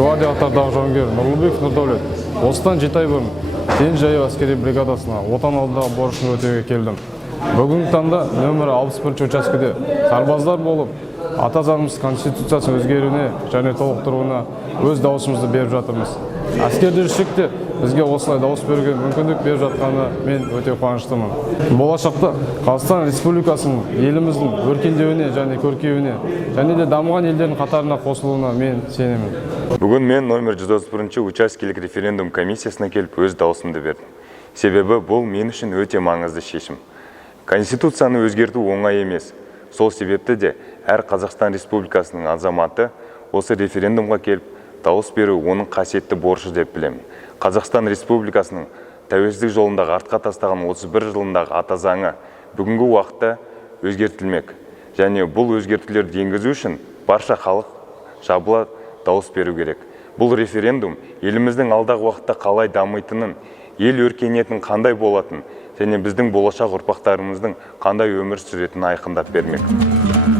Гвардиялықтардағы жауынгер Нұрлыбеков Нұрдәулет. Осыдан 7 ай бұрын Теңіз жаяу әскери бригадасына отан алдындағы борышын өтеуге келдім. Бүгінгі таңда нөмірі 61 учаскеде сарбаздар болып, ата заңымыз конституциясын өзгеруіне және толықтыруына өз дауысымызды беріп жатырмыз. Әскерде жүрсек те бізге осылай дауыс беруге мүмкіндік беріп жатқанына мен өте қуаныштымын. Болашақта Қазақстан Республикасының еліміздің өркендеуіне және көркеюіне және де дамыған елдердің қатарына қосылуына мен сенемін. Бүгін мен номер 131 учаскелік референдум комиссиясына келіп өз дауысымды бердім. Себебі бұл мен үшін өте маңызды шешім. Конституцияны өзгерту оңай емес. Сол себепті де әр Қазақстан Республикасының азаматы осы референдумға келіп дауыс беру оның қасиетті борышы деп білемін. Қазақстан Республикасының тәуелсіздік жолындағы артқа тастаған 31 жылындағы ата заңы бүгінгі уақытта өзгертілмек. Және бұл өзгертулерді енгізу үшін барша халық жабыла дауыс беру керек. Бұл референдум еліміздің алдағы уақытта қалай дамитынын, ел өркениетінің қандай болатын және біздің болашақ ұрпақтарымыздың қандай өмір сүретінін айқындап бермек.